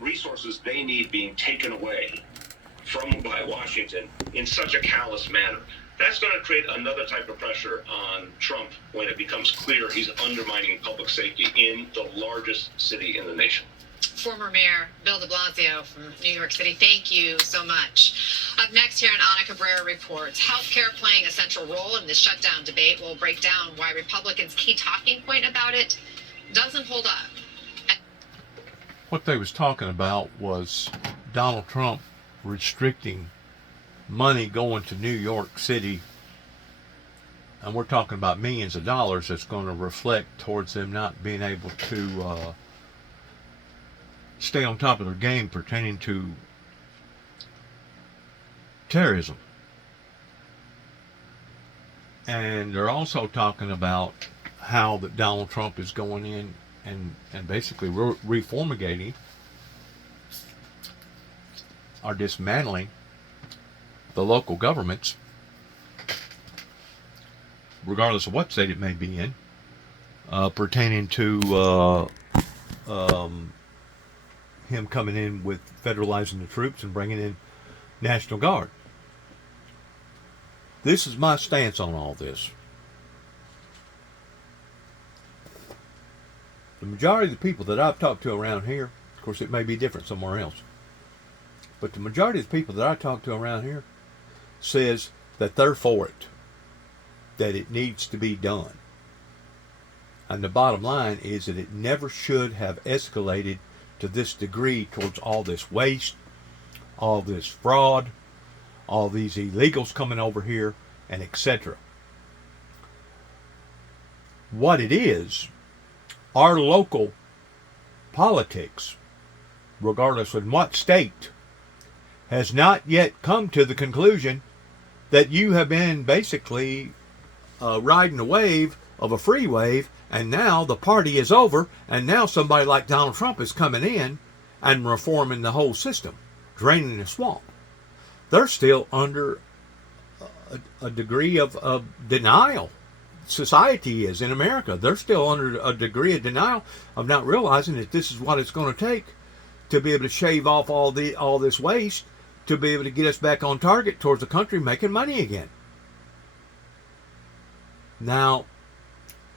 resources they need being taken away by Washington in such a callous manner. That's going to create another type of pressure on Trump when it becomes clear he's undermining public safety in the largest city in the nation. Former Mayor Bill de Blasio from New York City, thank you so much. Up next here on Ana Cabrera Reports, healthcare playing a central role in the shutdown debate. We'll break down why Republicans' key talking point about it doesn't hold up. What they was talking about was Donald Trump restricting money going to New York City, and we're talking about millions of dollars that's going to reflect towards them not being able to stay on top of their game pertaining to terrorism. And they're also talking about how that Donald Trump is going in and basically reformulating or dismantling the local governments, regardless of what state it may be in, pertaining to him coming in with federalizing the troops and bringing in National Guard. This is my stance on all this. The majority of the people that I've talked to around here, of course it may be different somewhere else, but the majority of the people that I talk to around here says that they're for it, that it needs to be done. And the bottom line is that it never should have escalated to this degree towards all this waste, all this fraud, all these illegals coming over here, and etc. What it is, our local politics, regardless of what state, has not yet come to the conclusion that you have been basically riding a wave of a free wave, and now the party is over, and now somebody like Donald Trump is coming in and reforming the whole system, draining the swamp. They're still under a degree of denial. Society is in America. They're still under a degree of denial of not realizing that this is what it's going to take to be able to shave off all this waste, to be able to get us back on target towards the country making money again. Now,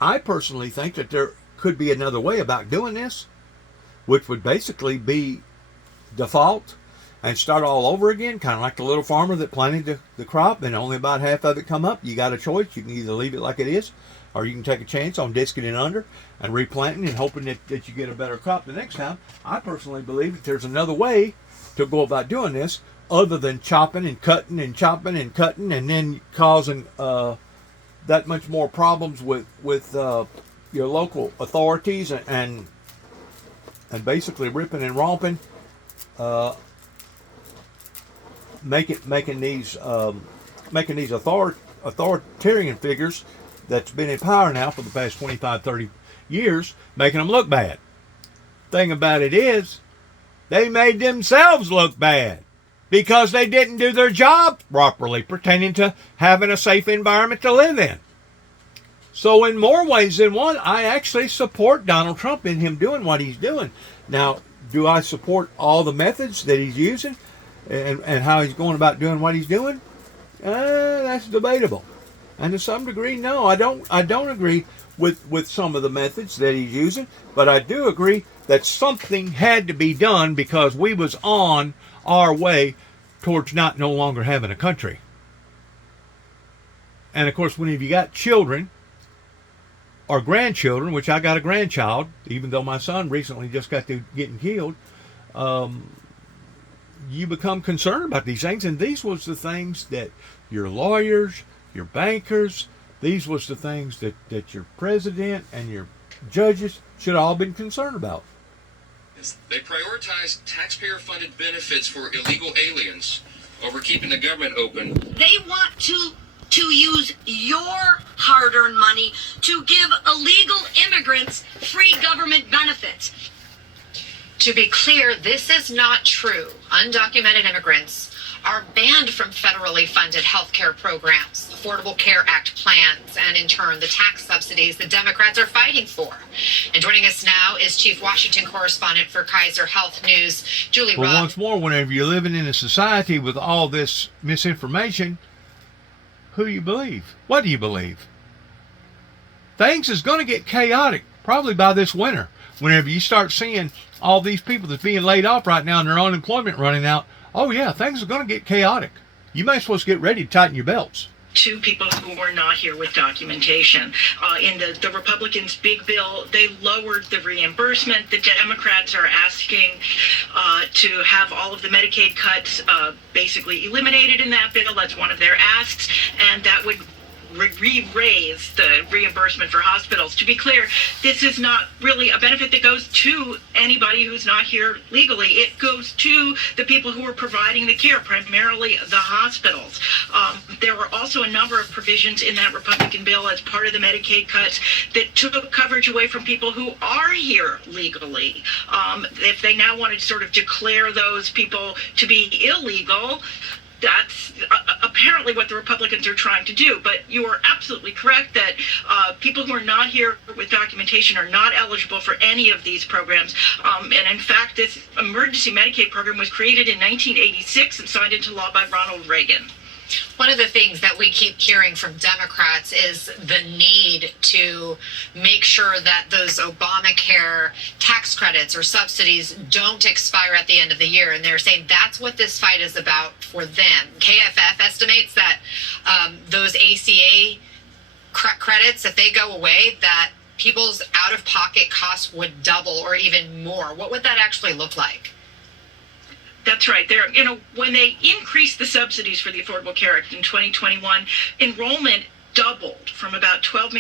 I personally think that there could be another way about doing this, which would basically be default and start all over again, kind of like the little farmer that planted the crop and only about half of it come up. You got a choice. You can either leave it like it is, or you can take a chance on disking it under and replanting and hoping that you get a better crop the next time. I personally believe that there's another way to go about doing this other than chopping and cutting and chopping and cutting and then causing that much more problems with your local authorities and basically ripping and romping, making these authoritarian figures that's been in power now for the past 25, 30 years, making them look bad. Thing about it is, they made themselves look bad because they didn't do their job properly pertaining to having a safe environment to live in. So in more ways than one, I actually support Donald Trump in him doing what he's doing. Now, do I support all the methods that he's using and how he's going about doing what he's doing? That's debatable. And to some degree, no, I don't agree with some of the methods that he's using, but I do agree that something had to be done because we was on our way towards no longer having a country. And of course, when you got children or grandchildren, which I got a grandchild, even though my son recently just got to getting killed, you become concerned about these things. And these was the things that your lawyers, your bankers, these was the things that your president and your judges should have all been concerned about. They prioritize taxpayer-funded benefits for illegal aliens over keeping the government open. They want to use your hard-earned money to give illegal immigrants free government benefits. To be clear, this is not true. Undocumented immigrants are banned from federally funded health care programs, Affordable Care Act plans, and in turn, the tax subsidies the Democrats are fighting for. And joining us now is Chief Washington Correspondent for Kaiser Health News, Julie Well, Rubb. once more, whenever you're living in a society with all this misinformation, who do you believe? What do you believe? Things is going to get chaotic probably by this winter. Whenever you start seeing all these people that's being laid off right now and their unemployment running out, oh yeah, things are going to get chaotic. You may as well get ready to tighten your belts. Two people who were not here with documentation. In the Republicans' big bill, they lowered the reimbursement. The Democrats are asking to have all of the Medicaid cuts basically eliminated in that bill. That's one of their asks, and that would re-raise the reimbursement for hospitals. To be clear, this is not really a benefit that goes to anybody who's not here legally. It goes to the people who are providing the care, primarily the hospitals. There were also a number of provisions in that Republican bill as part of the Medicaid cuts that took coverage away from people who are here legally. If they now wanted to sort of declare those people to be illegal, that's apparently what the Republicans are trying to do. But you are absolutely correct that people who are not here with documentation are not eligible for any of these programs. And in fact, this emergency Medicaid program was created in 1986 and signed into law by Ronald Reagan. One of the things that we keep hearing from Democrats is the need to make sure that those Obamacare tax credits or subsidies don't expire at the end of the year. And they're saying that's what this fight is about for them. KFF estimates that those ACA credits, if they go away, that people's out-of-pocket costs would double or even more. What would that actually look like? That's right. When they increased the subsidies for the Affordable Care Act in 2021, enrollment doubled from about 12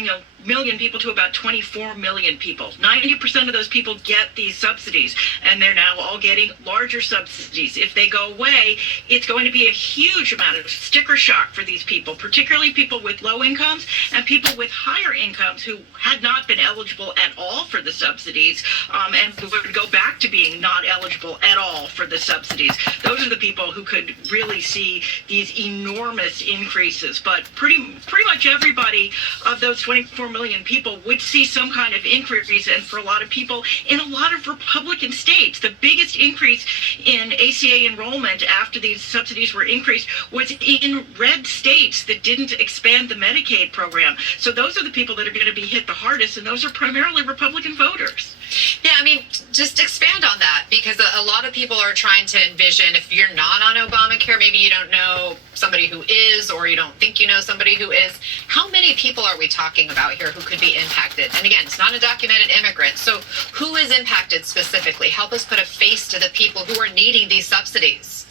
million people to about 24 million people. 90% of those people get these subsidies, and they're now all getting larger subsidies. If they go away, it's going to be a huge amount of sticker shock for these people, particularly people with low incomes and people with higher incomes who had not been eligible at all for the subsidies, and would go back to being not eligible at all for the subsidies. Those are the people who could really see these enormous increases. But pretty much everybody of those 24 million people would see some kind of increase. And for a lot of people in a lot of Republican states, the biggest increase in ACA enrollment after these subsidies were increased was in red states that didn't expand the Medicaid program. So those are the people that are going to be hit the hardest, and those are primarily Republican voters. Yeah, I mean, just expand on that, because a lot of people are trying to envision, if you're not on Obamacare, maybe you don't know somebody who is, or you don't think you know somebody who is. How many people are we talking about here who could be impacted? And again, it's not undocumented immigrants. So who is impacted specifically? Help us put a face to the people who are needing these subsidies.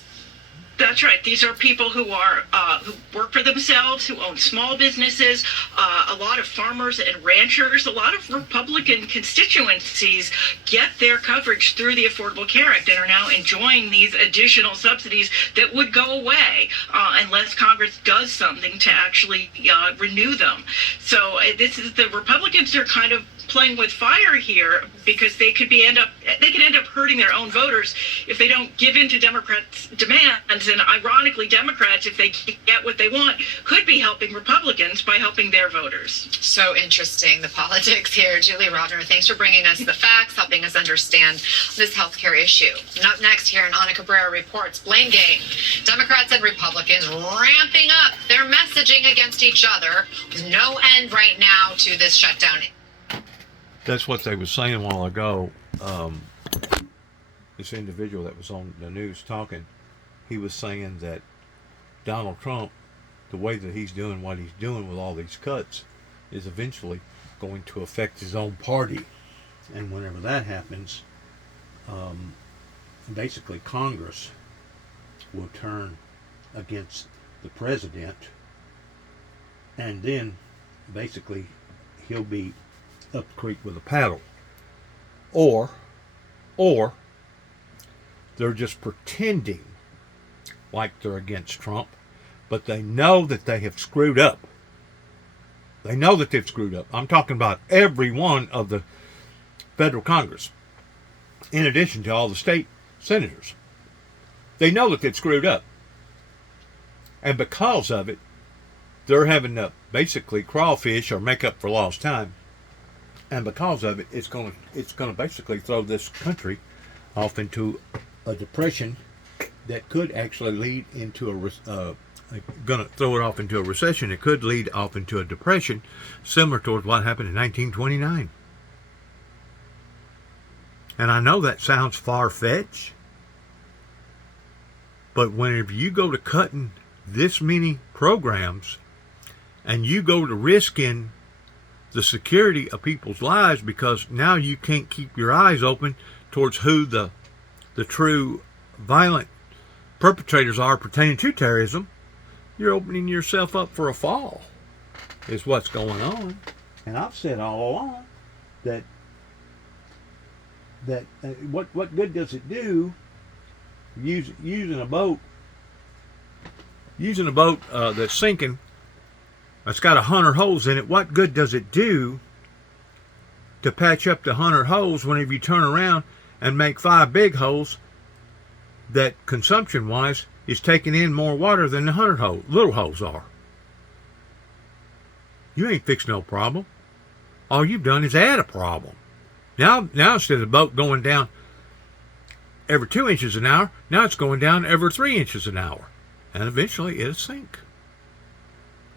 That's right. These are people who are who work for themselves, who own small businesses, a lot of farmers and ranchers. A lot of Republican constituencies get their coverage through the Affordable Care Act and are now enjoying these additional subsidies that would go away unless Congress does something to actually renew them. So the Republicans are kind of playing with fire here, because they could end up hurting their own voters if they don't give in to Democrats' demands. And ironically, Democrats, if they get what they want, could be helping Republicans by helping their voters. So interesting, the politics here. Julie Rodner, thanks for bringing us the facts, helping us understand this healthcare issue. And up next here in Ana Cabrera Reports, blame game. Democrats and Republicans ramping up their messaging against each other. There's no end right now to this shutdown. That's what they were saying a while ago. This individual that was on the news talking, he was saying that Donald Trump, the way that he's doing what he's doing with all these cuts, is eventually going to affect his own party. And whenever that happens, basically Congress will turn against the president, and then basically he'll be up the creek with a paddle. Or they're just pretending like they're against Trump, but they know that they have screwed up. They know that they've screwed up. I'm talking about every one of the federal Congress, in addition to all the state senators. They know that they've screwed up. And because of it, they're having to basically crawfish or make up for lost time. And because of it, it's going to basically throw this country off into a depression that could actually lead into going to throw it off into a recession. It could lead off into a depression, similar to what happened in 1929. And I know that sounds far-fetched, but whenever you go to cutting this many programs and you go to risking the security of people's lives because now you can't keep your eyes open towards who the true violent perpetrators are pertaining to terrorism, you're opening yourself up for a fall, is what's going on. And I've said all along that what good does it do using a boat that's sinking, that's got 100 holes in it? What good does it do to patch up the 100 holes whenever you turn around and make 5 big holes that consumption wise is taking in more water than the 100 little holes are? You ain't fixed no problem. All you've done is add a problem. Now instead of the boat going down every 2 inches an hour, now it's going down every 3 inches an hour. And eventually it'll sink.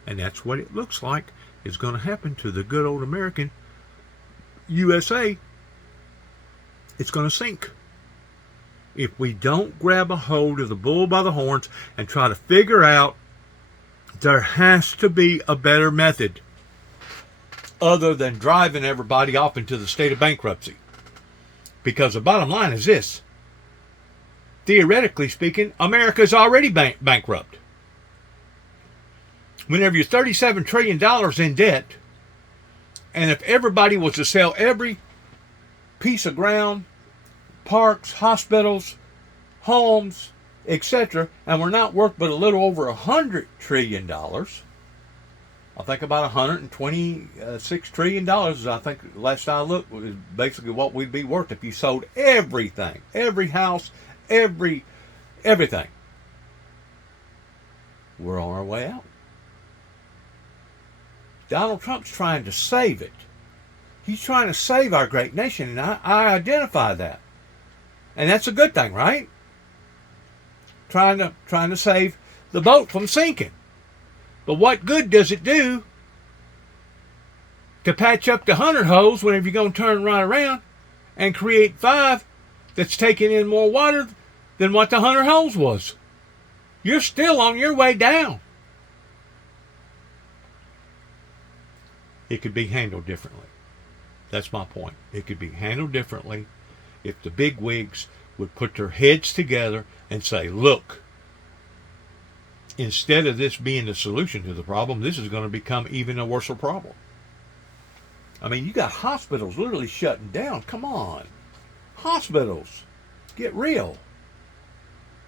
And that's what it looks like is going to happen to the good old American USA. It's going to sink. If we don't grab a hold of the bull by the horns and try to figure out there has to be a better method other than driving everybody off into the state of bankruptcy. Because the bottom line is this. Theoretically speaking, America's already bankrupt. Whenever you're $37 trillion in debt, and if everybody was to sell every piece of ground, parks, hospitals, homes, etc., and we're not worth but a little over $100 trillion, I think about $126 trillion, I think last I looked, was basically what we'd be worth if you sold everything, every house, everything. We're on our way out. Donald Trump's trying to save it. He's trying to save our great nation, and I identify that. And that's a good thing, right? Trying to save the boat from sinking. But what good does it do to patch up the 100 holes whenever you're going to turn right around and create 5 that's taking in more water than what the 100 holes was? You're still on your way down. It could be handled differently. That's my point. It could be handled differently if the big wigs would put their heads together and say, look, instead of this being the solution to the problem, this is going to become even a worse problem. I mean, you got hospitals literally shutting down. Come on. Hospitals. Get real.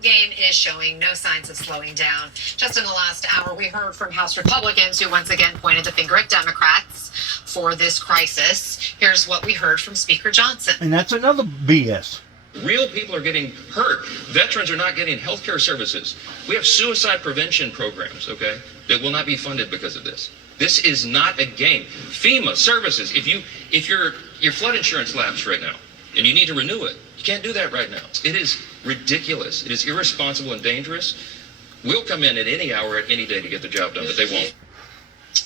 Game is showing no signs of slowing down. Just in the last hour, we heard from House Republicans who once again pointed the finger at Democrats for this crisis. Here's what we heard from Speaker Johnson. And that's another BS. Real people are getting hurt. Veterans are not getting health care services. We have suicide prevention programs, okay, that will not be funded because of this. This is not a game. FEMA services, if your flood insurance lapsed right now and you need to renew it, you can't do that right now. It is ridiculous. It is irresponsible and dangerous. We'll come in at any hour, at any day to get the job done, but they won't.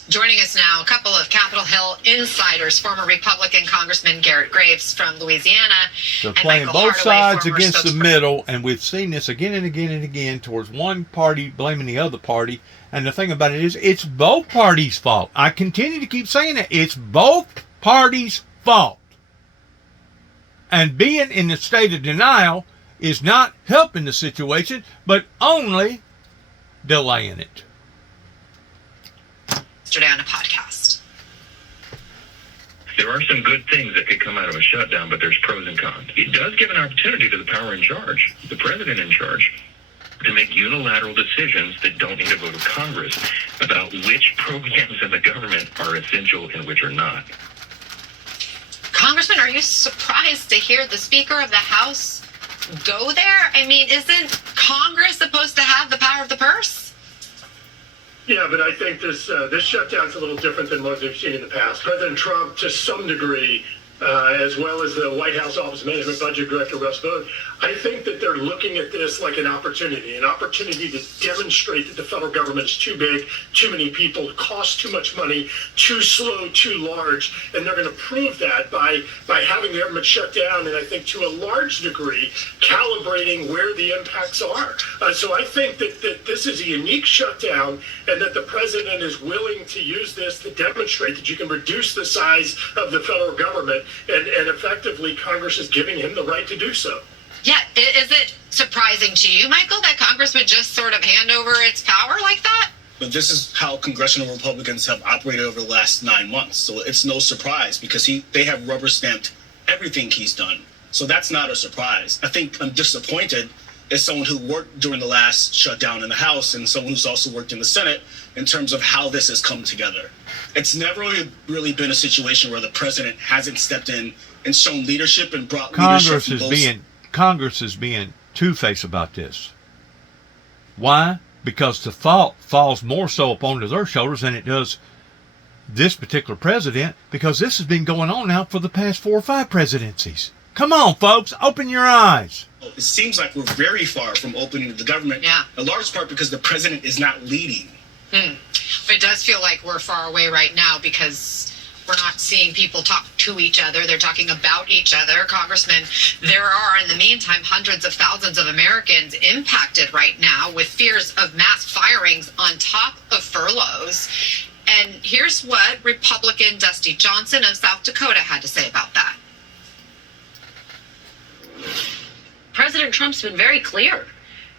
Joining us now, a couple of Capitol Hill insiders, former Republican Congressman Garrett Graves from Louisiana. They're and playing Michael both Hardaway, sides against the middle, and we've seen this again and again and again towards one party blaming the other party. And the thing about it is, it's both parties' fault. I continue to keep saying that. It's both parties' fault. And being in the state of denial is not helping the situation, but only delaying it. Yesterday on a podcast. There are some good things that could come out of a shutdown, but there's pros and cons. It does give an opportunity to the power in charge, the president in charge, to make unilateral decisions that don't need a vote of Congress about which programs in the government are essential and which are not. Congressman, are you surprised to hear the Speaker of the House go there? I mean, isn't Congress supposed to have the power of the purse? Yeah, but I think this shutdown's a little different than what we've seen in the past. President Trump, to some degree, as well as the White House Office of Management Budget Director Russ Vought, I think that they're looking at this like an opportunity to demonstrate that the federal government is too big, too many people, costs too much money, too slow, too large, and they're going to prove that by having the government shut down, and I think to a large degree calibrating where the impacts are. So I think that this is a unique shutdown, and that the president is willing to use this to demonstrate that you can reduce the size of the federal government, and effectively Congress is giving him the right to do so. Yeah, is it surprising to you, Michael, that Congress would just sort of hand over its power like that? But this is how congressional Republicans have operated over the last 9 months. So it's no surprise because they have rubber stamped everything he's done. So that's not a surprise. I think I'm disappointed as someone who worked during the last shutdown in the House and someone who's also worked in the Senate in terms of how this has come together. It's never really been a situation where the president hasn't stepped in and shown leadership and brought leadership. Congress is being two-faced about this. Why? Because the fault falls more so upon their shoulders than it does this particular president, because this has been going on now for the past 4 or 5 presidencies. Come on, folks, open your eyes. It seems like we're very far from opening the government, in large part because the president is not leading. It does feel like we're far away right now because we're not seeing people talk to each other. They're talking about each other. Congressman, there are, in the meantime, hundreds of thousands of Americans impacted right now with fears of mass firings on top of furloughs. And here's what Republican Dusty Johnson of South Dakota had to say about that. President Trump's been very clear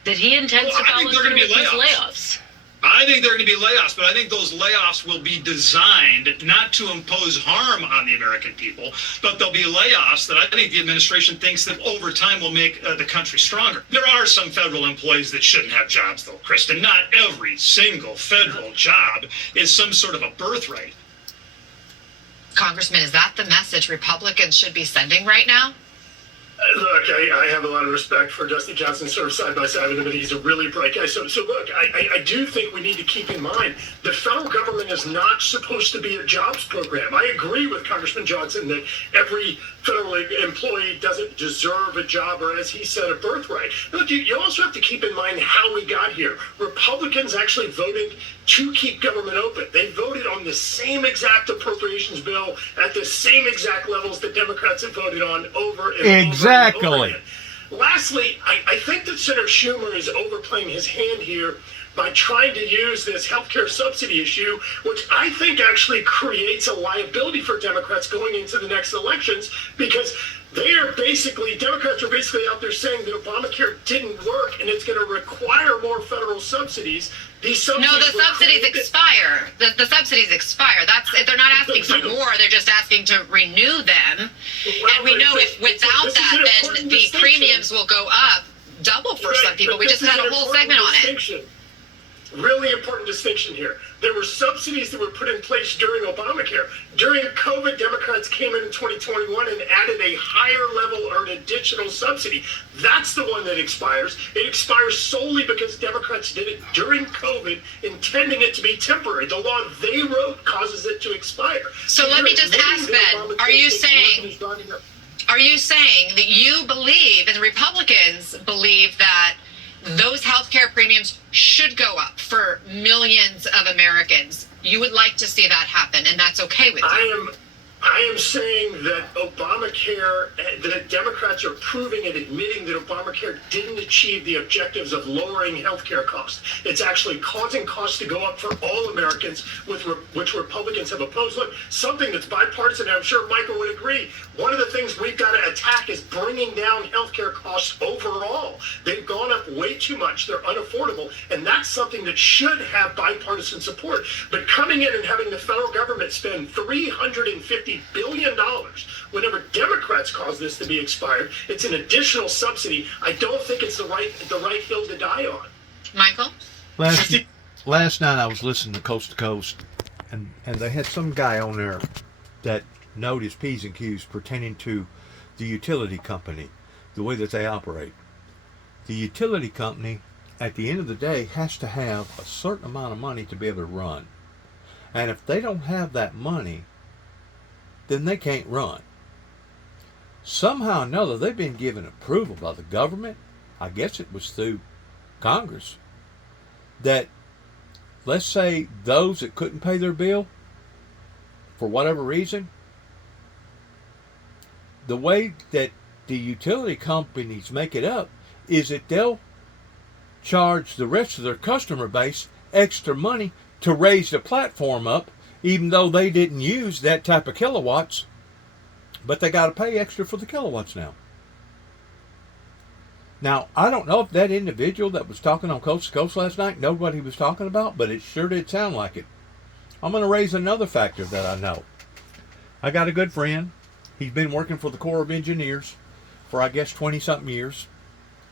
that he intends to follow through with these layoffs. I think there are going to be layoffs, but I think those layoffs will be designed not to impose harm on the American people, but they'll be layoffs that I think the administration thinks that over time will make the country stronger. There are some federal employees that shouldn't have jobs, though, Kristen. Not every single federal job is some sort of a birthright. Congressman, is that the message Republicans should be sending right now? Look, I have a lot of respect for Dusty Johnson, sort of side by side with him. I think he's a really bright guy. So look, I do think we need to keep in mind the federal government is not supposed to be a jobs program. I agree with Congressman Johnson that every federal employee doesn't deserve a job, or as he said, a birthright. Look, you also have to keep in mind how we got here. Republicans actually voted to keep government open. They voted on the same exact appropriations bill at the same exact levels that Democrats have voted on over and over and over. Lastly, I think that Senator Schumer is overplaying his hand here by trying to use this healthcare subsidy issue, which I think actually creates a liability for Democrats going into the next elections, because Democrats are basically out there saying that Obamacare didn't work and it's going to require more federal subsidies. These subsidies the subsidies expire. The subsidies expire. They're not asking for more. They're just asking to renew them. And we know if without that, then the premiums will go up double for some people. We just had a whole segment on it. Really important distinction here. There were subsidies that were put in place during Obamacare. During COVID, Democrats came in 2021 and added a higher level or an additional subsidy. That's the one that expires. It expires solely because Democrats did it during COVID, intending it to be temporary. The law they wrote causes it to expire. So let me just ask, Ben, are you saying that you believe, and the Republicans believe, that those healthcare premiums should go up for millions of Americans? You would like to see that happen, and that's okay with you? I am saying that Obamacare, that Democrats are proving and admitting that Obamacare didn't achieve the objectives of lowering healthcare costs. It's actually causing costs to go up for all Americans, which Republicans have opposed. Look, something that's bipartisan, and I'm sure Michael would agree, one of the things we've got to attack is bringing down healthcare costs overall. They've gone up way too much. They're unaffordable, and that's something that should have bipartisan support. But coming in and having the federal government spend $350 billion whenever Democrats cause this to be expired, it's an additional subsidy. I don't think it's the right hill to die on. Michael? Last night I was listening to Coast, and they had some guy on there that knowed his P's and Q's pertaining to the utility company, the way that they operate. The utility company at the end of the day, has to have a certain amount of money to be able to run. And if they don't have that money, then they can't run. Somehow or another, they've been given approval by the government, I guess it was through Congress, that, let's say, those that couldn't pay their bill, for whatever reason, the way that the utility companies make it up is that they'll charge the rest of their customer base extra money to raise the platform up, even though they didn't use that type of kilowatts, but they got to pay extra for the kilowatts now. Now, I don't know if that individual that was talking on Coast to Coast last night knew what he was talking about, but it sure did sound like it. I'm going to raise another factor that I know. I got a good friend. He's been working for the Corps of Engineers for, I guess, 20-something years.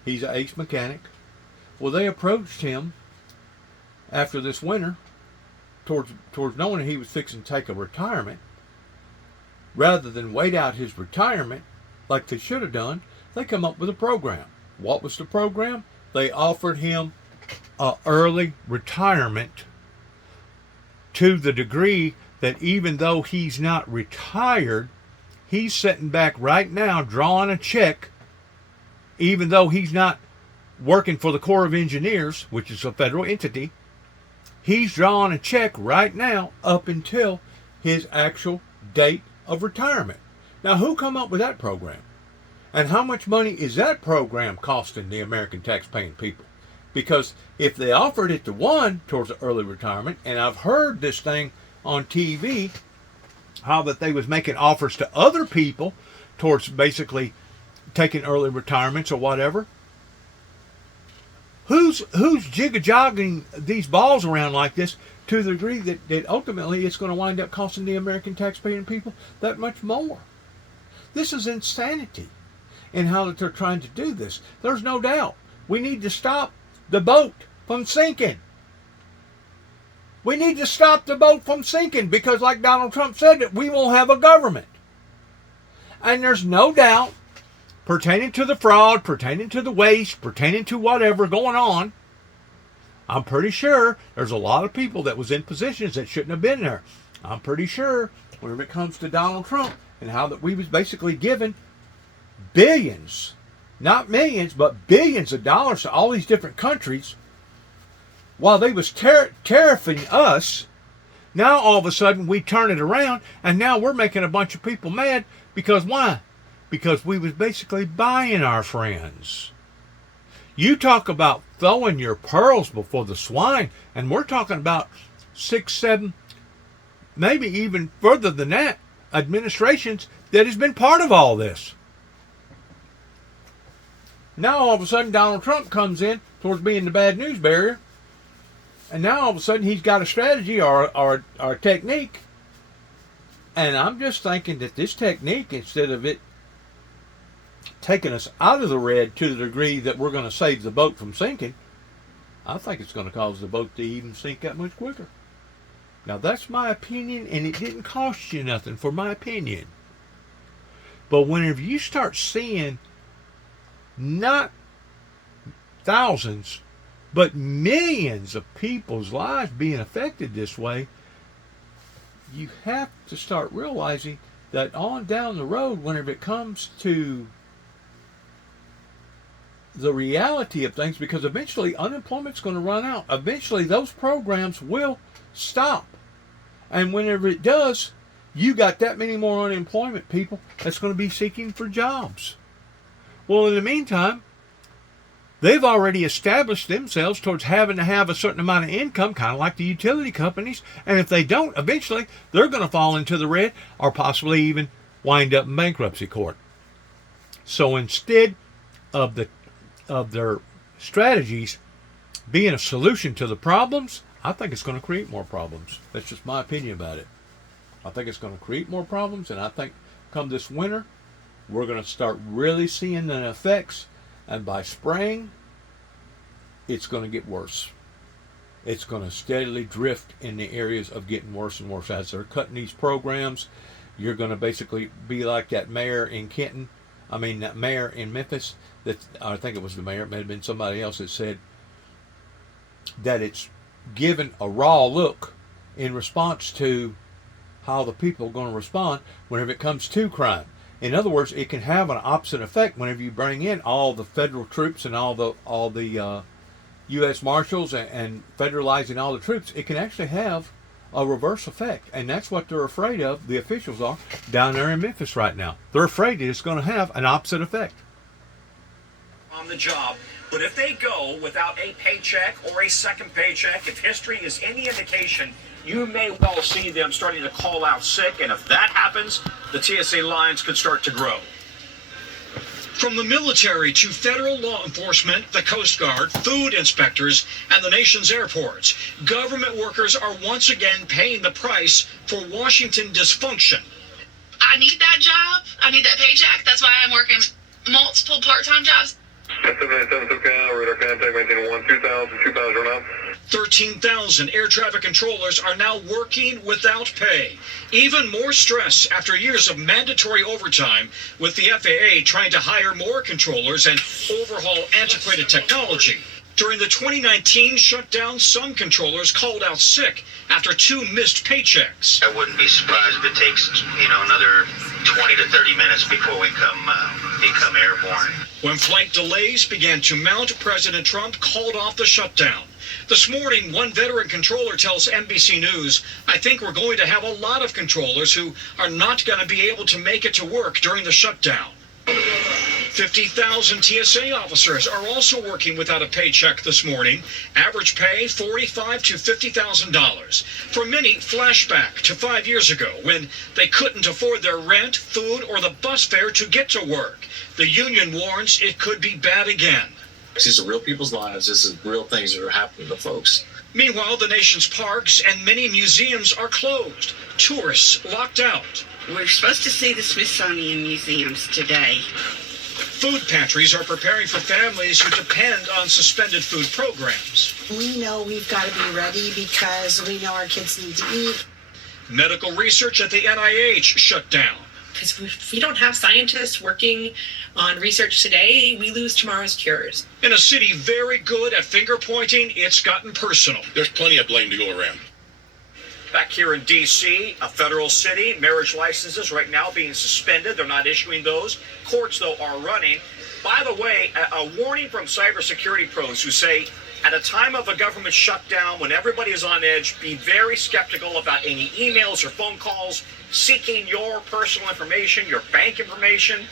He's an ace mechanic. Well, they approached him after this winter towards knowing he was fixing to take a retirement. Rather than wait out his retirement like they should have done, they come up with a program. What was the program? They offered him an early retirement to the degree that even though he's not retired, he's sitting back right now drawing a check, even though he's not working for the Corps of Engineers, which is a federal entity. He's drawing a check right now up until his actual date of retirement. Now, who come up with that program? And how much money is that program costing the American tax-paying people? Because if they offered it to one towards early retirement, and I've heard this thing on TV, how that they was making offers to other people towards basically taking early retirements or whatever. Who's jigga-jogging these balls around like this to the degree that ultimately it's going to wind up costing the American taxpaying people that much more? This is insanity in how that they're trying to do this. There's no doubt. We need to stop the boat from sinking. We need to stop the boat from sinking because, like Donald Trump said, that we won't have a government. And there's no doubt, pertaining to the fraud, pertaining to the waste, pertaining to whatever going on, I'm pretty sure there's a lot of people that was in positions that shouldn't have been there. I'm pretty sure whenever it comes to Donald Trump and how that we was basically given billions, not millions, but billions of dollars to all these different countries while they was tariffing us. Now all of a sudden we turn it around and now we're making a bunch of people mad because why? Because we was basically buying our friends. You talk about throwing your pearls before the swine, and we're talking about 6, 7, maybe even further than that, administrations that has been part of all this. Now all of a sudden Donald Trump comes in towards being the bad news bearer, and now all of a sudden he's got a strategy or a technique, and I'm just thinking that this technique, instead of it taking us out of the red to the degree that we're going to save the boat from sinking, I think it's going to cause the boat to even sink that much quicker. Now that's my opinion, and it didn't cost you nothing for my opinion. But whenever you start seeing not thousands, but millions of people's lives being affected this way, you have to start realizing that on down the road, whenever it comes to the reality of things, because eventually unemployment's going to run out. Eventually those programs will stop. And whenever it does, you got that many more unemployment people that's going to be seeking for jobs. Well, in the meantime, they've already established themselves towards having to have a certain amount of income, kind of like the utility companies. And if they don't, eventually they're going to fall into the red or possibly even wind up in bankruptcy court. So instead of their strategies being a solution to the problems, I think it's going to create more problems. That's just my opinion about it. I think it's going to create more problems, and I think come this winter, we're going to start really seeing the effects, and by spring, it's going to get worse. It's going to steadily drift in the areas of getting worse and worse. As they're cutting these programs, you're going to basically be like that mayor in that mayor in Memphis, that I think it was the mayor, it may have been somebody else, that said that it's given a raw look in response to how the people are going to respond whenever it comes to crime. In other words, it can have an opposite effect whenever you bring in all the federal troops and all the U.S. Marshals and federalizing all the troops. It can actually have a reverse effect, and that's what they're afraid of. The officials are down there in Memphis right now. They're afraid that it's going to have an opposite effect. On the job, but if they go without a paycheck or a second paycheck, if history is any indication, you may well see them starting to call out sick, and if that happens, the TSA lines could start to grow. From the military to federal law enforcement, the Coast Guard, food inspectors, and the nation's airports, government workers are once again paying the price for Washington dysfunction. I need that job. I need that paycheck. That's why I'm working multiple part-time jobs. 13,000 air traffic controllers are now working without pay. Even more stress after years of mandatory overtime, with the FAA trying to hire more controllers and overhaul antiquated technology. During the 2019 shutdown, some controllers called out sick after 2 missed paychecks. I wouldn't be surprised if it takes, another 20 to 30 minutes before we become airborne. When flight delays began to mount, President Trump called off the shutdown. This morning, one veteran controller tells NBC News, "I think we're going to have a lot of controllers who are not going to be able to make it to work during the shutdown." 50,000 TSA officers are also working without a paycheck this morning. Average pay $45,000 to $50,000. For many, flashback to 5 years ago when they couldn't afford their rent, food, or the bus fare to get to work. The union warns it could be bad again. These are real people's lives. This is real things that are happening to folks. Meanwhile, the nation's parks and many museums are closed. Tourists locked out. We're supposed to see the Smithsonian museums today. Food pantries are preparing for families who depend on suspended food programs. We know we've got to be ready because we know our kids need to eat. Medical research at the NIH shut down. Because if we don't have scientists working on research today, we lose tomorrow's cures. In a city very good at finger pointing, it's gotten personal. There's plenty of blame to go around. Back here in D.C., a federal city, marriage licenses right now being suspended. They're not issuing those. Courts, though, are running. By the way, a warning from cybersecurity pros who say, at a time of a government shutdown, when everybody is on edge, be very skeptical about any emails or phone calls seeking your personal information, your bank information.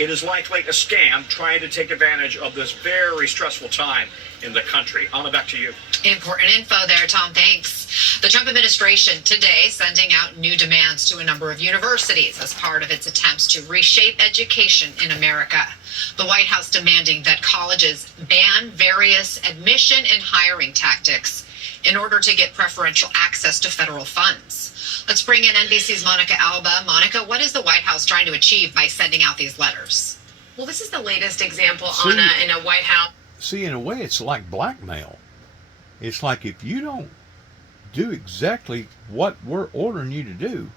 It is likely a scam trying to take advantage of this very stressful time in the country. Anna, back to you. Important info there, Tom. Thanks. The Trump administration today sending out new demands to a number of universities as part of its attempts to reshape education in America. The White House demanding that colleges ban various admission and hiring tactics in order to get preferential access to federal funds. Let's bring in NBC's Monica Alba. Monica, what is the White House trying to achieve by sending out these letters? Well, this is the latest example, Anna, in a White House. See, in a way, it's like blackmail. It's like if you don't do exactly what we're ordering you to do,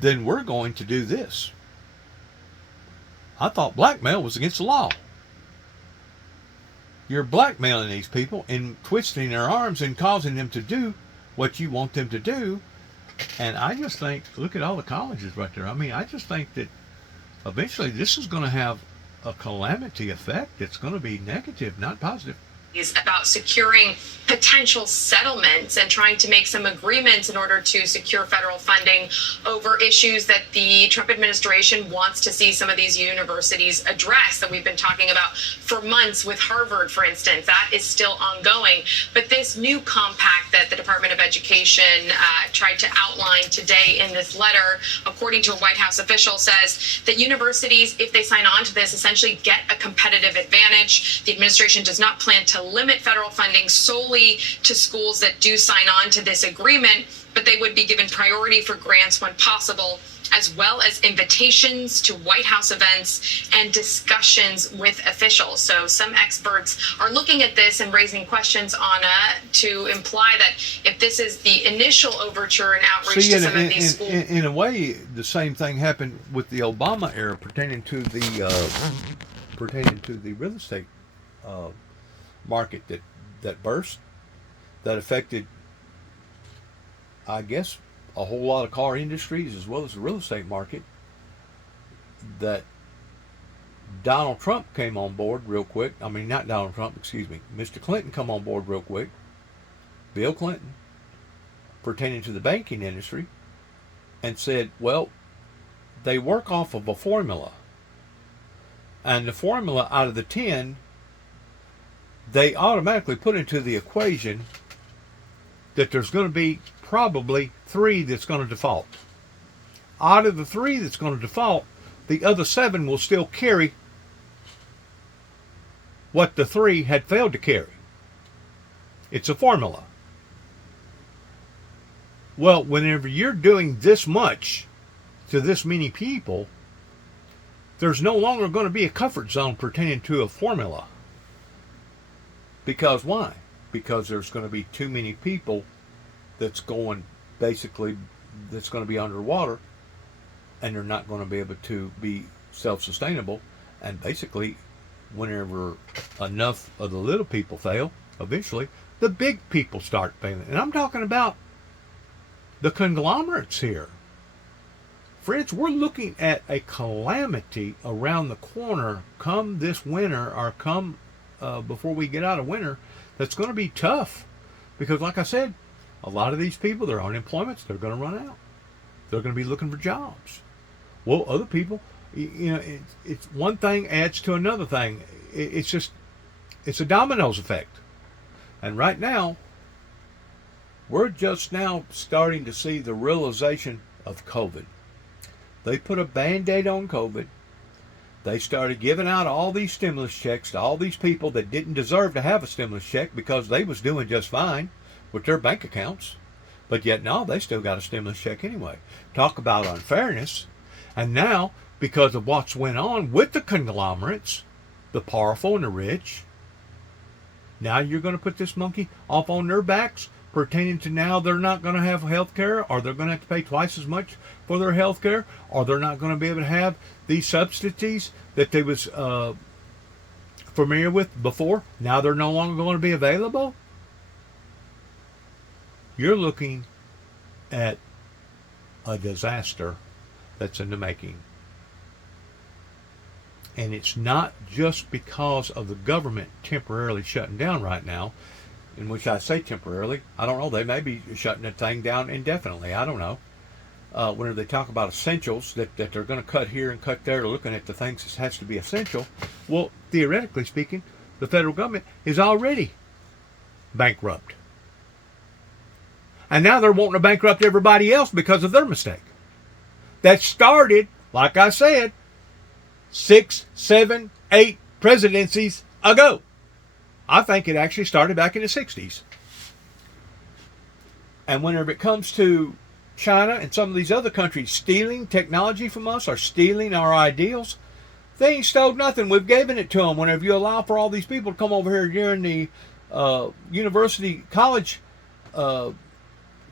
then we're going to do this. I thought blackmail was against the law. You're blackmailing these people and twisting their arms and causing them to do what you want them to do. And I just think, look at all the colleges right there. I mean, I just think that eventually this is going to have a calamity effect. It's going to be negative, not positive. Is about securing potential settlements and trying to make some agreements in order to secure federal funding over issues that the Trump administration wants to see some of these universities address that we've been talking about for months with Harvard, for instance. That is still ongoing. But this new compact that the Department of Education tried to outline today in this letter, according to a White House official, says that universities, if they sign on to this, essentially get a competitive advantage. The administration does not plan to limit federal funding solely to schools that do sign on to this agreement, but they would be given priority for grants when possible, as well as invitations to White House events and discussions with officials. So some experts are looking at this and raising questions on to imply that if this is the initial overture and outreach to some of these schools. In a way, the same thing happened with the Obama era pertaining to the real estate market that burst. that affected, I guess, a whole lot of car industries as well as the real estate market, that Donald Trump came on board real quick. I mean, not Donald Trump, excuse me. Mr. Clinton come on board real quick. Bill Clinton, pertaining to the banking industry, and said, well, they work off of a formula. And the formula out of the 10, they automatically put into the equation that there's going to be probably 3 that's going to default. Out of the 3 that's going to default, the other 7 will still carry what the 3 had failed to carry. It's a formula. Well, whenever you're doing this much to this many people, there's no longer going to be a comfort zone pertaining to a formula. Because why? Because there's going to be too many people that's going to be underwater, and they're not going to be able to be self-sustainable. And basically, whenever enough of the little people fail, eventually the big people start failing. And I'm talking about the conglomerates here. Friends, we're looking at a calamity around the corner come this winter, or come before we get out of winter, that's going to be tough. Because like I said, a lot of these people, their unemployments, they're going to run out. They're going to be looking for jobs. Well, other people, it's one thing adds to another thing. It's a dominoes effect. And right now, we're just now starting to see the realization of COVID. They put a Band-Aid on COVID. They started giving out all these stimulus checks to all these people that didn't deserve to have a stimulus check because they was doing just fine with their bank accounts. But yet now they still got a stimulus check anyway. Talk about unfairness. And now, because of what's went on with the conglomerates, the powerful and the rich, now you're going to put this monkey off on their backs, pertaining to now they're not going to have health care, or they're going to have to pay twice as much for their health care, or they're not going to be able to have these subsidies that they was familiar with before. Now they're no longer going to be available. You're looking at a disaster that's in the making. And it's not just because of the government temporarily shutting down right now, in which I say temporarily. I don't know. They may be shutting that thing down indefinitely. I don't know. Whenever they talk about essentials, that they're going to cut here and cut there, looking at the things that has to be essential. Well, theoretically speaking, the federal government is already bankrupt. And now they're wanting to bankrupt everybody else because of their mistake. That started, like I said, 6, 7, 8 presidencies ago. I think it actually started back in the 60s. And whenever it comes to China and some of these other countries stealing technology from us, or stealing our ideals, they ain't stole nothing. We've given it to them. Whenever you allow for all these people to come over here during the university college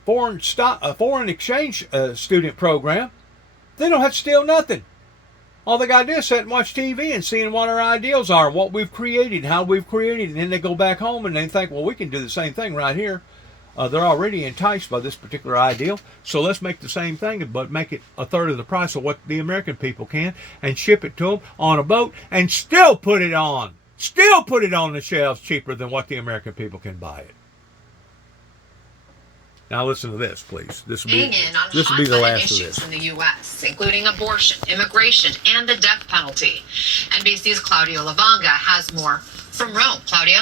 foreign exchange student program, they don't have to steal nothing. All they got to do is sit and watch TV and seeing what our ideals are, what we've created, how we've created, and then they go back home and they think, well, we can do the same thing right here. They're already enticed by this particular ideal, so let's make the same thing, but make it a third of the price of what the American people can, and ship it to them on a boat, and still put it on the shelves cheaper than what the American people can buy it. Now listen to this, please. This will be the last of this. In the U.S., including abortion, immigration, and the death penalty. NBC's Claudio Lavanga has more from Rome. Claudio?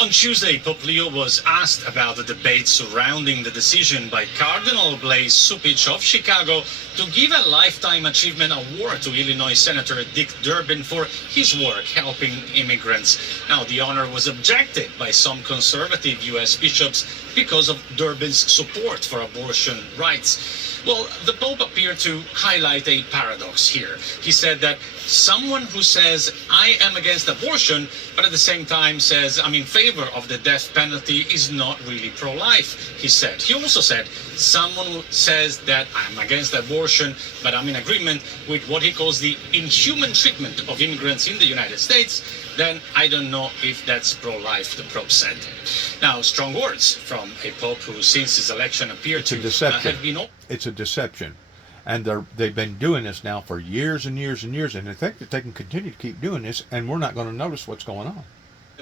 On Tuesday, Pope Leo was asked about the debate surrounding the decision by Cardinal Blaise Supich of Chicago to give a Lifetime Achievement Award to Illinois Senator Dick Durbin for his work helping immigrants. Now, the honor was objected by some conservative U.S. bishops because of Durbin's support for abortion rights. Well, the Pope appeared to highlight a paradox here. He said that someone who says, I am against abortion, but at the same time says, I'm in favor of the death penalty, is not really pro-life, he said. He also said, someone who says that I'm against abortion, but I'm in agreement with what he calls the inhuman treatment of immigrants in the United States, then I don't know if that's pro-life, the Pope said. Now, strong words from a Pope who, since his election, appeared to have been... It's a deception. And they've been doing this now for years and years and years, and they think that they can continue to keep doing this, and we're not going to notice what's going on.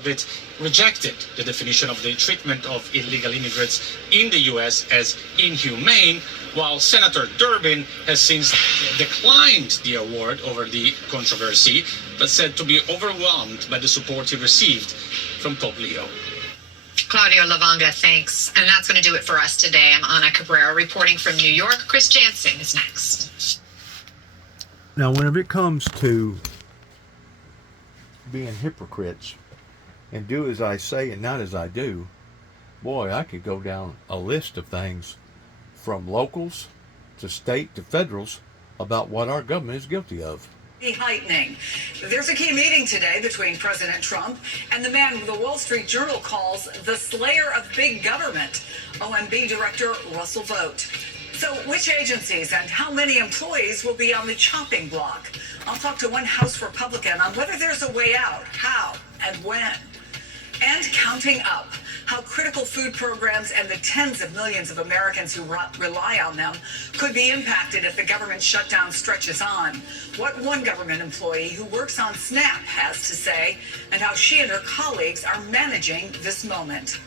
It rejected the definition of the treatment of illegal immigrants in the U.S. as inhumane, while Senator Durbin has since declined the award over the controversy, but said to be overwhelmed by the support he received from Pope Leo. Claudio Lavanga, thanks. And that's going to do it for us today. I'm Ana Cabrera reporting from New York. Chris Jansen is next. Now, whenever it comes to being hypocrites and do as I say and not as I do, boy, I could go down a list of things from locals to state to federals about what our government is guilty of. Heightening. There's a key meeting today between President Trump and the man the Wall Street Journal calls the slayer of big government, OMB Director Russell Vought. So which agencies and how many employees will be on the chopping block? I'll talk to one House Republican on whether there's a way out, how, and when. And counting up how critical food programs and the tens of millions of Americans who rely on them could be impacted if the government shutdown stretches on. What one government employee who works on SNAP has to say, and how she and her colleagues are managing this moment.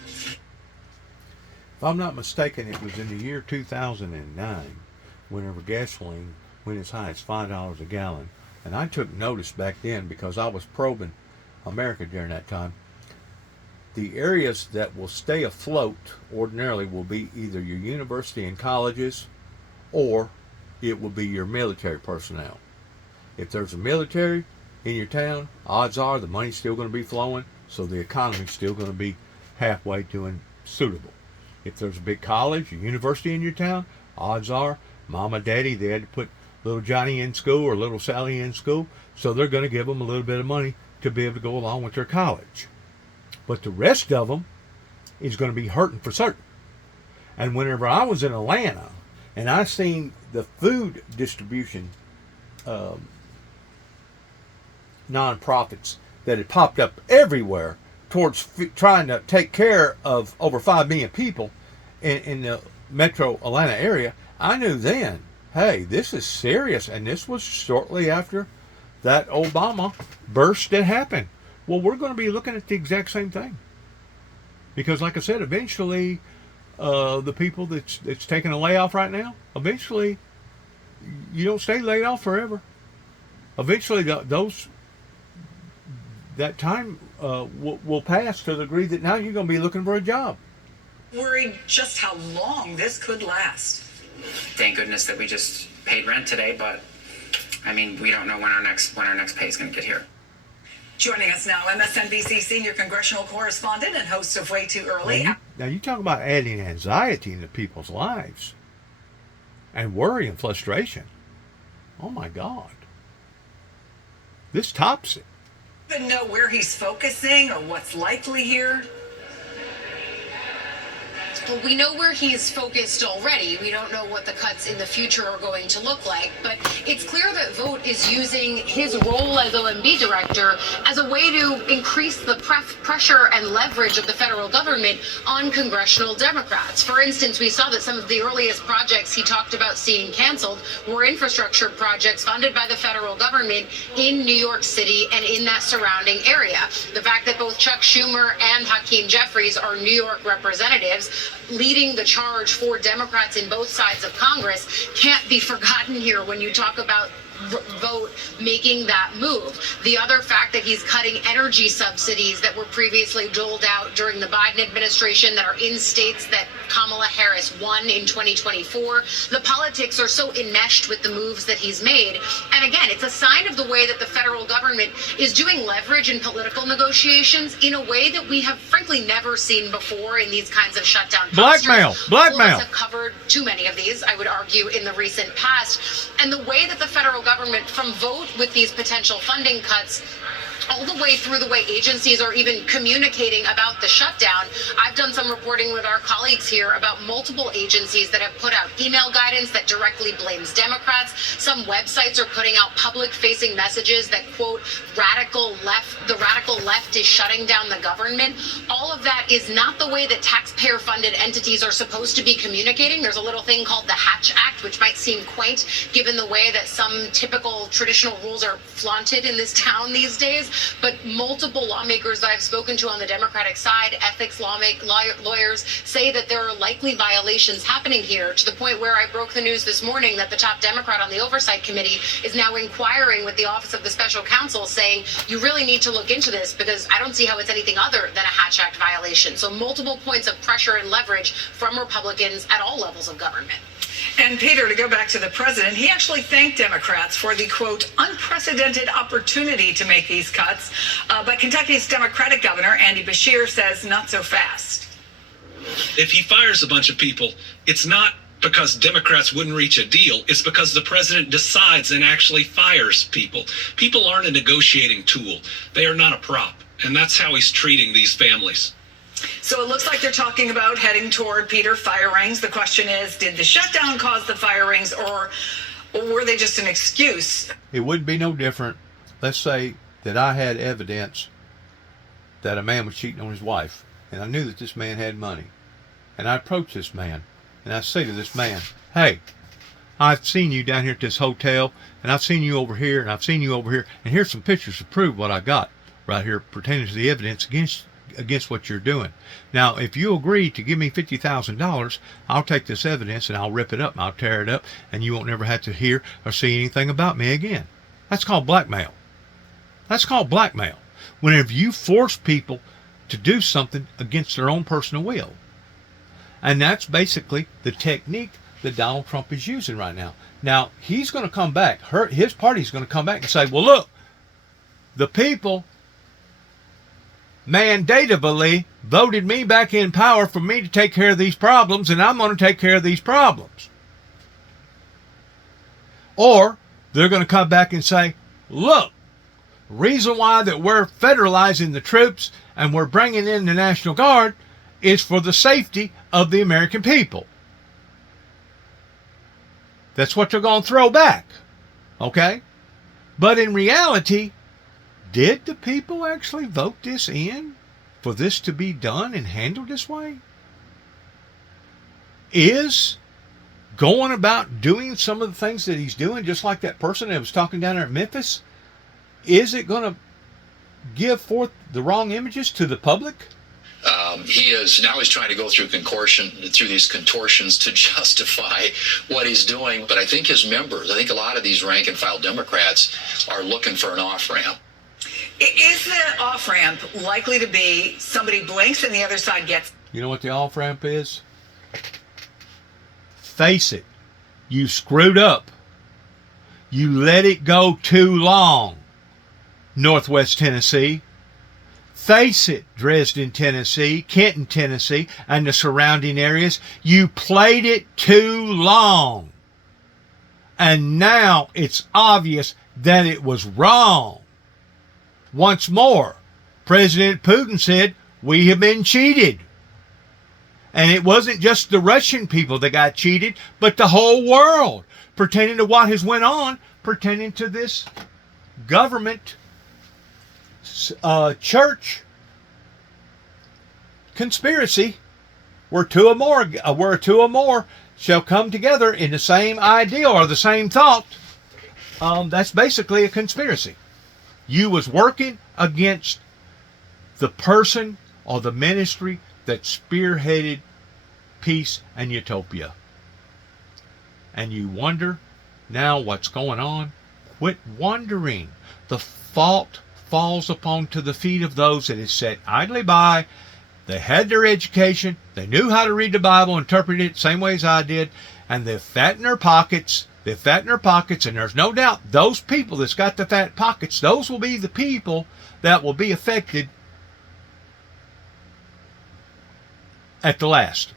If I'm not mistaken, it was in the year 2009, whenever gasoline went as high as $5 a gallon. And I took notice back then because I was probing America during that time. The areas that will stay afloat ordinarily will be either your university and colleges, or it will be your military personnel. If there's a military in your town, odds are the money's still going to be flowing, so the economy's still going to be halfway doing suitable. If there's a big college, a university in your town, odds are mama, daddy, they had to put little Johnny in school or little Sally in school, so they're going to give them a little bit of money to be able to go along with their college. But the rest of them is going to be hurting for certain. And whenever I was in Atlanta and I seen the food distribution nonprofits that had popped up everywhere towards trying to take care of over 5 million people in the metro Atlanta area, I knew then, hey, this is serious. And this was shortly after that Obama burst that happened. Well, we're going to be looking at the exact same thing. Because like I said, eventually the people that's taking a layoff right now, eventually you don't stay laid off forever. Eventually that time will pass to the degree that now you're going to be looking for a job. Worried just how long this could last. Thank goodness that we just paid rent today, but I mean, we don't know when our next pay is going to get here. Joining us now, MSNBC senior congressional correspondent and host of Way Too Early. Now you talk about adding anxiety into people's lives and worry and frustration. Oh my God. This tops it. Even know where he's focusing or what's likely here? Well, we know where he's focused already. We don't know what the cuts in the future are going to look like, but it's clear that Vought is using his role as OMB director as a way to increase the pressure and leverage of the federal government on congressional Democrats. For instance, we saw that some of the earliest projects he talked about seeing canceled were infrastructure projects funded by the federal government in New York City and in that surrounding area. The fact that both Chuck Schumer and Hakeem Jeffries are New York representatives leading the charge for Democrats in both sides of Congress can't be forgotten here when you talk about Vought making that move. The other fact that he's cutting energy subsidies that were previously doled out during the Biden administration that are in states that Kamala Harris won in 2024. The politics are so enmeshed with the moves that he's made. And again, it's a sign of the way that the federal government is doing leverage in political negotiations in a way that we have frankly never seen before in these kinds of shutdown Blackmail. All of us have covered too many of these, I would argue, in the recent past. And the way that the federal government from Vought with these potential funding cuts all the way through the way agencies are even communicating about the shutdown. I've done some reporting with our colleagues here about multiple agencies that have put out email guidance that directly blames Democrats. Some websites are putting out public-facing messages that quote the radical left is shutting down the government. All of that is not the way that taxpayer-funded entities are supposed to be communicating. There's a little thing called the Hatch Act, which might seem quaint given the way that some typical traditional rules are flaunted in this town these days. But multiple lawmakers that I've spoken to on the Democratic side, ethics lawyers, say that there are likely violations happening here, to the point where I broke the news this morning that the top Democrat on the Oversight Committee is now inquiring with the Office of the Special Counsel, saying you really need to look into this because I don't see how it's anything other than a Hatch Act violation. So multiple points of pressure and leverage from Republicans at all levels of government. And Peter, to go back to the president, he actually thanked Democrats for the, quote, unprecedented opportunity to make these cuts. But Kentucky's Democratic governor, Andy Beshear, says not so fast. If he fires a bunch of people, it's not because Democrats wouldn't reach a deal. It's because the president decides and actually fires people. People aren't a negotiating tool. They are not a prop. And that's how he's treating these families. So it looks like they're talking about heading toward, Peter, firings. The question is, did the shutdown cause the firings, or were they just an excuse? It would be no different. Let's say that I had evidence that a man was cheating on his wife, and I knew that this man had money. And I approach this man, and I say to this man, hey, I've seen you down here at this hotel, and I've seen you over here, and I've seen you over here, and here's some pictures to prove what I got right here pertaining to the evidence against what you're doing. Now, if you agree to give me $50,000, I'll take this evidence and I'll rip it up and I'll tear it up, and you won't never have to hear or see anything about me again. That's called blackmail. That's called blackmail. Whenever you force people to do something against their own personal will. And that's basically the technique that Donald Trump is using right now. Now, he's going to come back. His party's going to come back and say, well, look, the people mandatively voted me back in power for me to take care of these problems, and I'm going to take care of these problems. Or they're going to come back and say, look, reason why that we're federalizing the troops and we're bringing in the National Guard is for the safety of the American people. That's what they're going to throw back. Okay? But in reality, did the people actually vote this in for this to be done and handled this way? Is going about doing some of the things that he's doing, just like that person that was talking down there at Memphis, is it going to give forth the wrong images to the public? He's trying to go through these contortions to justify what he's doing. But I think his members, I think a lot of these rank and file Democrats are looking for an off-ramp. Is the off-ramp likely to be somebody blinks and the other side gets? You know what the off-ramp is? Face it. You screwed up. You let it go too long, Northwest Tennessee. Face it, Dresden, Tennessee, Kenton, Tennessee, and the surrounding areas. You played it too long. And now it's obvious that it was wrong. Once more, President Putin said, we have been cheated. And it wasn't just the Russian people that got cheated, but the whole world, pertaining to what has went on, pertaining to this government church conspiracy, where two or more shall come together in the same idea or the same thought. That's basically a conspiracy. You was working against the person or the ministry that spearheaded peace and utopia. And you wonder now what's going on? Quit wondering. The fault falls upon to the feet of those that has sat idly by. They had their education. They knew how to read the Bible, interpret it the same way as I did. And they've fattened their pockets. They've fattened their pockets. And there's no doubt those people that's got the fat pockets, those will be the people that will be affected at the last.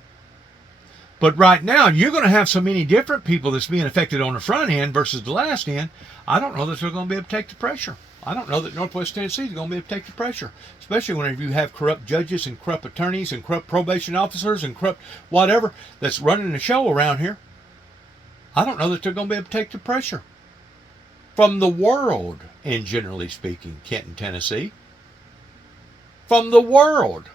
But right now, you're going to have so many different people that's being affected on the front end versus the last end. I don't know that they're going to be able to take the pressure. I don't know that Northwest Tennessee is going to be able to take the pressure, especially whenever you have corrupt judges and corrupt attorneys and corrupt probation officers and corrupt whatever that's running the show around here. I don't know that they're going to be able to take the pressure from the world, in generally speaking, Kenton, Tennessee. From the world.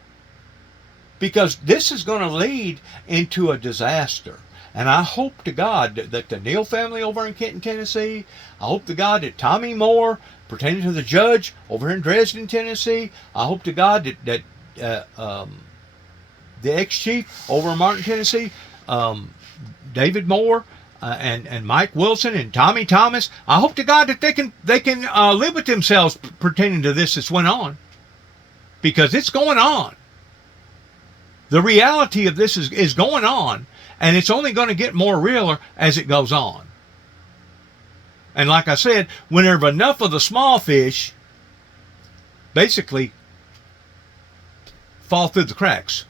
Because this is going to lead into a disaster. And I hope to God that the Neal family over in Kenton, Tennessee, I hope to God that Tommy Moore, pertaining to the judge over in Dresden, Tennessee, I hope to God that the ex-chief over in Martin, Tennessee, David Moore, and Mike Wilson and Tommy Thomas, I hope to God that they can live with themselves pertaining to this that's went on. Because it's going on. The reality of this is going on, and it's only going to get more realer as it goes on. And like I said, whenever enough of the small fish basically fall through the cracks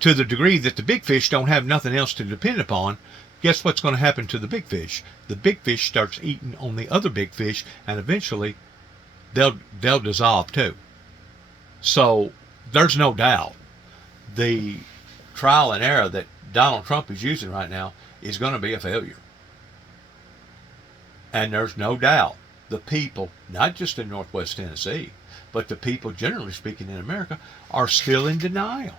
to the degree that the big fish don't have nothing else to depend upon, guess what's going to happen to the big fish? The big fish starts eating on the other big fish, and eventually they'll dissolve too. So there's no doubt the trial and error that Donald Trump is using right now is going to be a failure. And there's no doubt the people, not just in Northwest Tennessee, but the people generally speaking in America, are still in denial.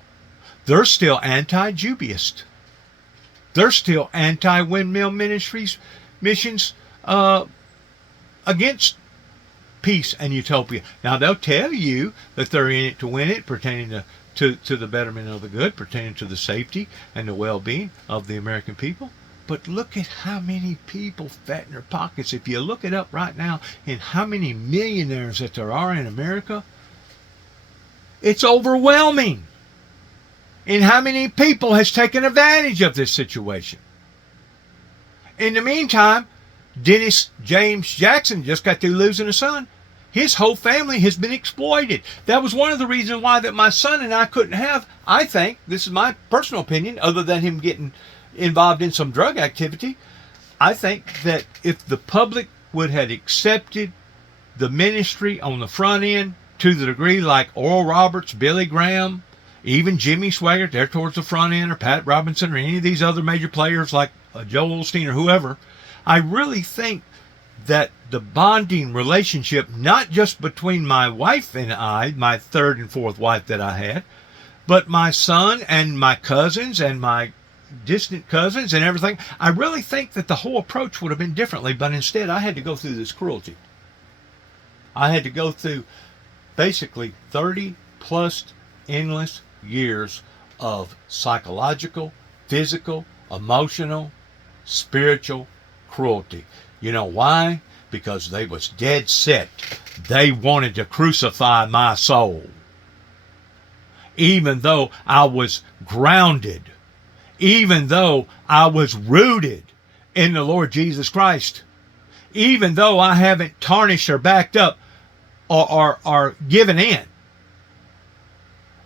They're still anti-Judaist. They're still anti-windmill missions against peace and utopia. Now, they'll tell you that they're in it to win it, pertaining to the betterment of the good, pertaining to the safety and the well-being of the American people. But look at how many people fatten their pockets. If you look it up right now, and how many millionaires that there are in America, it's overwhelming. And how many people has taken advantage of this situation. In the meantime, Dennis James Jackson just got through losing a son. His whole family has been exploited. That was one of the reasons why that my son and I couldn't have, I think, this is my personal opinion, other than him getting involved in some drug activity, I think that if the public would have accepted the ministry on the front end to the degree like Oral Roberts, Billy Graham, even Jimmy Swaggart, there towards the front end, or Pat Robinson, or any of these other major players like Joel Osteen or whoever, I really think that the bonding relationship, not just between my wife and I, my third and fourth wife that I had, but my son and my cousins and my distant cousins and everything, I really think that the whole approach would have been differently, but instead I had to go through this cruelty. I had to go through basically 30 plus endless years of psychological, physical, emotional, spiritual cruelty. You know why? Because they was dead set. They wanted to crucify my soul. Even though I was grounded, even though I was rooted in the Lord Jesus Christ, even though I haven't tarnished or backed up or given in.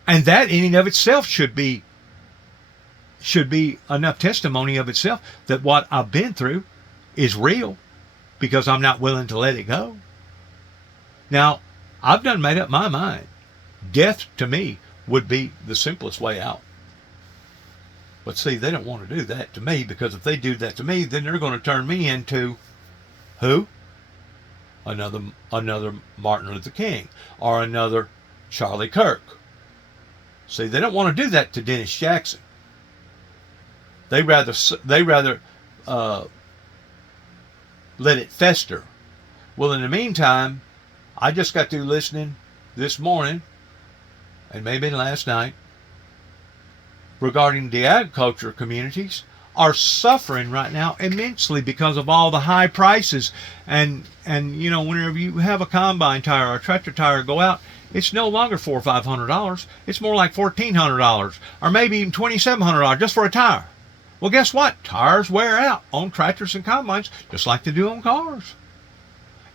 And that in and of itself should be enough testimony of itself that what I've been through is real, because I'm not willing to let it go. Now, I've done made up my mind. Death to me would be the simplest way out. But see, they don't want to do that to me, because if they do that to me, then they're going to turn me into who? Another Martin Luther King or another Charlie Kirk. See, they don't want to do that to Dennis Jackson. They rather let it fester. Well, in the meantime, I just got through listening this morning, and maybe last night, regarding the agriculture communities are suffering right now immensely because of all the high prices. And you know, whenever you have a combine tire or a tractor tire go out, it's no longer $400 or $500. It's more like $1,400 or maybe even $2,700 just for a tire. Well, guess what? Tires wear out on tractors and combines just like they do on cars.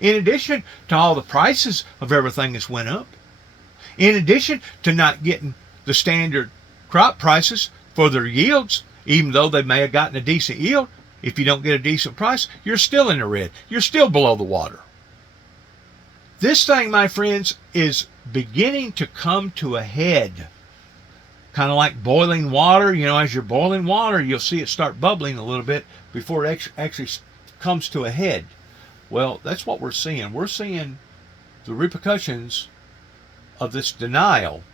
In addition to all the prices of everything that's went up, in addition to not getting the standard crop prices for their yields, even though they may have gotten a decent yield, if you don't get a decent price, you're still in the red. You're still below the water. This thing, my friends, is beginning to come to a head. Kind of like boiling water. You know, as you're boiling water, you'll see it start bubbling a little bit before it actually comes to a head. Well, that's what we're seeing. We're seeing the repercussions of this denial,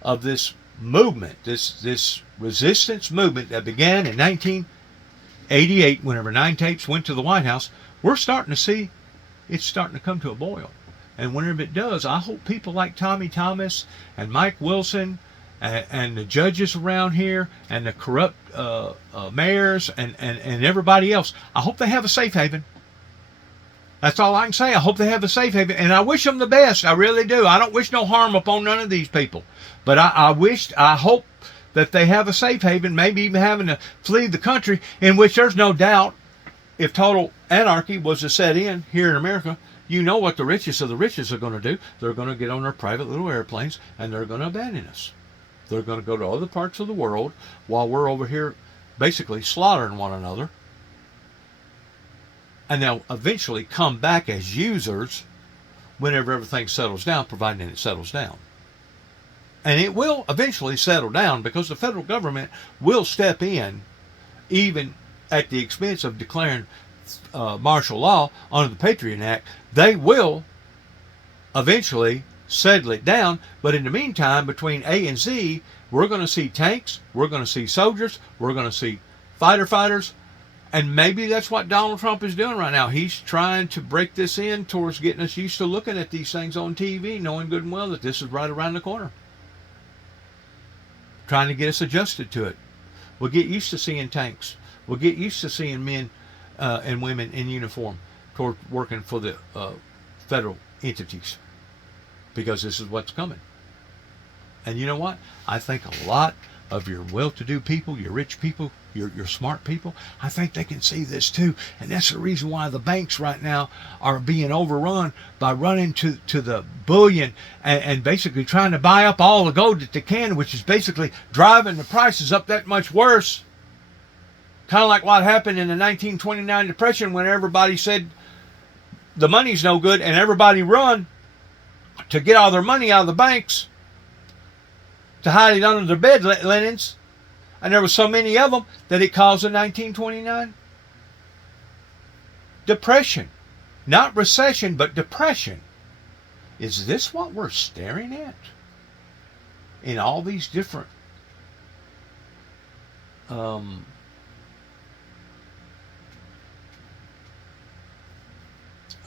of this movement, this resistance movement that began in 1988, whenever 9 tapes went to the White House. We're starting to see it's starting to come to a boil. And whenever it does, I hope people like Tommy Thomas and Mike Wilson and the judges around here and the corrupt mayors and everybody else, I hope they have a safe haven. That's all I can say. I hope they have a safe haven. And I wish them the best. I really do. I don't wish no harm upon none of these people. But I hope that they have a safe haven, maybe even having to flee the country, in which there's no doubt if total anarchy was to set in here in America, you know what the richest of the richest are going to do. They're going to get on their private little airplanes and they're going to abandon us. They're going to go to other parts of the world while we're over here basically slaughtering one another. And they'll eventually come back as users whenever everything settles down, providing it settles down. And it will eventually settle down because the federal government will step in, even at the expense of declaring martial law under the Patriot Act. They will eventually settle it down. But in the meantime, between A and Z, we're going to see tanks, we're going to see soldiers, we're going to see fighters. And maybe that's what Donald Trump is doing right now. He's trying to break this in towards getting us used to looking at these things on TV, knowing good and well that this is right around the corner. Trying to get us adjusted to it. We'll get used to seeing tanks. We'll get used to seeing men and women in uniform toward working for the federal entities, because this is what's coming. And you know what? I think a lot of your well-to-do people, your rich people, your smart people, I think they can see this too. And that's the reason why the banks right now are being overrun by running to the bullion and basically trying to buy up all the gold that they can, which is basically driving the prices up that much worse. Kind of like what happened in the 1929 Depression when everybody said the money's no good and everybody run to get all their money out of the banks to hide it under their bed linens. And there were so many of them that it caused the 1929 Depression. Not recession, but depression. Is this what we're staring at in all these different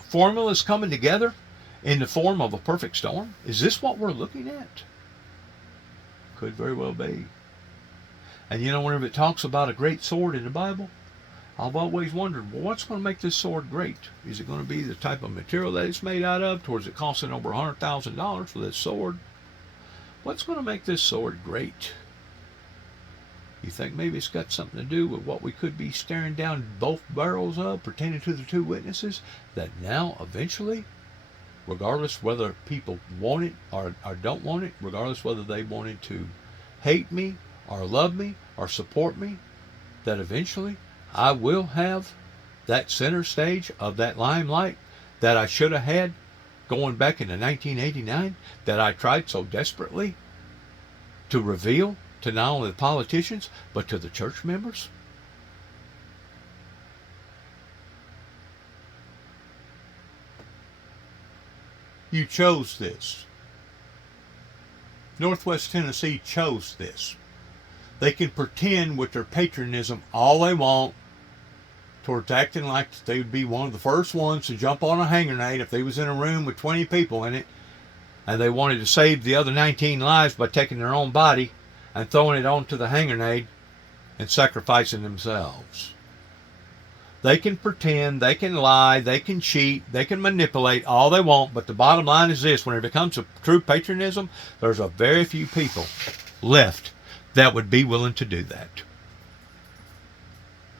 formulas coming together in the form of a perfect storm? Is this what we're looking at? Could very well be. And you know, whenever it talks about a great sword in the Bible, I've always wondered, well, what's going to make this sword great? Is it going to be the type of material that it's made out of, towards it costing over $100,000 for this sword? What's going to make this sword great? You think maybe it's got something to do with what we could be staring down both barrels of, pertaining to the two witnesses, that now eventually, regardless whether people want it or don't want it, regardless whether they wanted to hate me or love me or support me, that eventually I will have that center stage of that limelight that I should have had going back into 1989, that I tried so desperately to reveal to not only the politicians but to the church members. You chose this. Northwest Tennessee chose this. They can pretend with their patriotism all they want towards acting like they would be one of the first ones to jump on a hand grenade if they was in a room with 20 people in it and they wanted to save the other 19 lives by taking their own body and throwing it onto the hand grenade and sacrificing themselves. They can pretend, they can lie, they can cheat, they can manipulate all they want, but the bottom line is this: when it comes to true patriotism, there's a very few people left that would be willing to do that.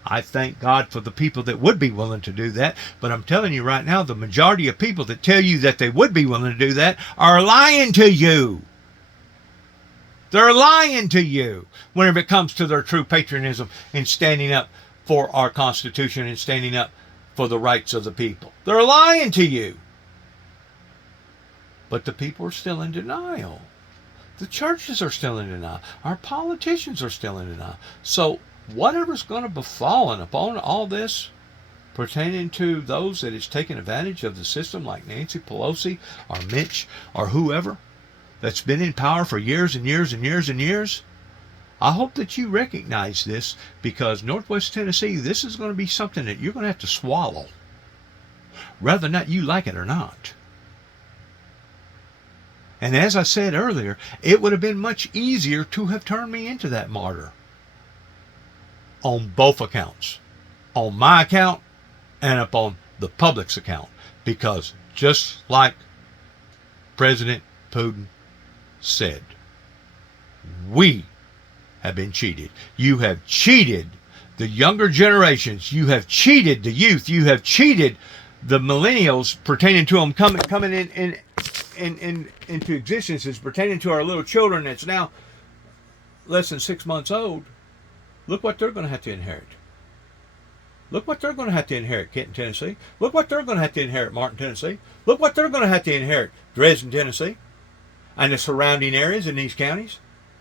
I thank God for the people that would be willing to do that, but I'm telling you right now, the majority of people that tell you that they would be willing to do that are lying to you. They're lying to you whenever it comes to their true patriotism and standing up for our Constitution and standing up for the rights of the people. They're lying to you. But the people are still in denial. The churches are still in denial. Our politicians are still in denial. So whatever's going to befallen upon all this pertaining to those that is taking advantage of the system, like Nancy Pelosi or Mitch or whoever that's been in power for years and years and years and years, I hope that you recognize this, because Northwest Tennessee, this is going to be something that you're going to have to swallow, whether or not you like it or not. And as I said earlier, it would have been much easier to have turned me into that martyr on both accounts, on my account and upon the public's account, because just like President Putin said, we have been cheated. You have cheated the younger generations. You have cheated the youth. You have cheated the millennials pertaining to them coming into existence, is pertaining to our little children that's now less than 6 months old. Look what they're going to have to inherit. Look what they're going to have to inherit, Kenton, Tennessee. Look what they're going to have to inherit, Martin, Tennessee. Look what they're going to have to inherit, Dresden, Tennessee, and the surrounding areas in these counties.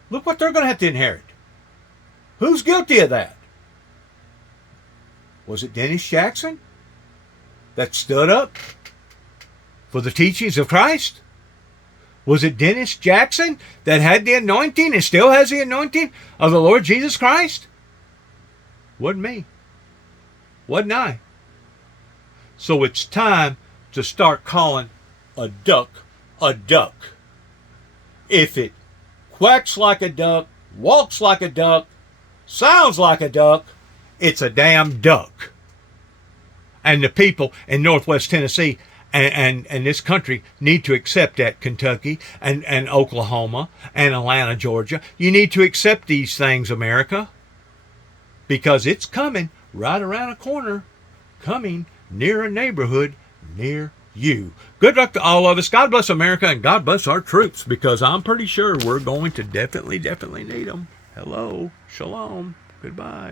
Look what they're going to have to inherit. Who's guilty of that? Was it Dennis Jackson that stood up for the teachings of Christ? Was it Dennis Jackson that had the anointing and still has the anointing of the Lord Jesus Christ? Wasn't me. Wasn't I. So it's time to start calling a duck a duck. If it quacks like a duck, walks like a duck, sounds like a duck, it's a damn duck. And the people in Northwest Tennessee and this country need to accept that, Kentucky and Oklahoma and Atlanta, Georgia. You need to accept these things, America, because it's coming right around a corner, coming near a neighborhood near you. Good luck to all of us. God bless America, and God bless our troops, because I'm pretty sure we're going to definitely need them. Hello. Shalom. Goodbye.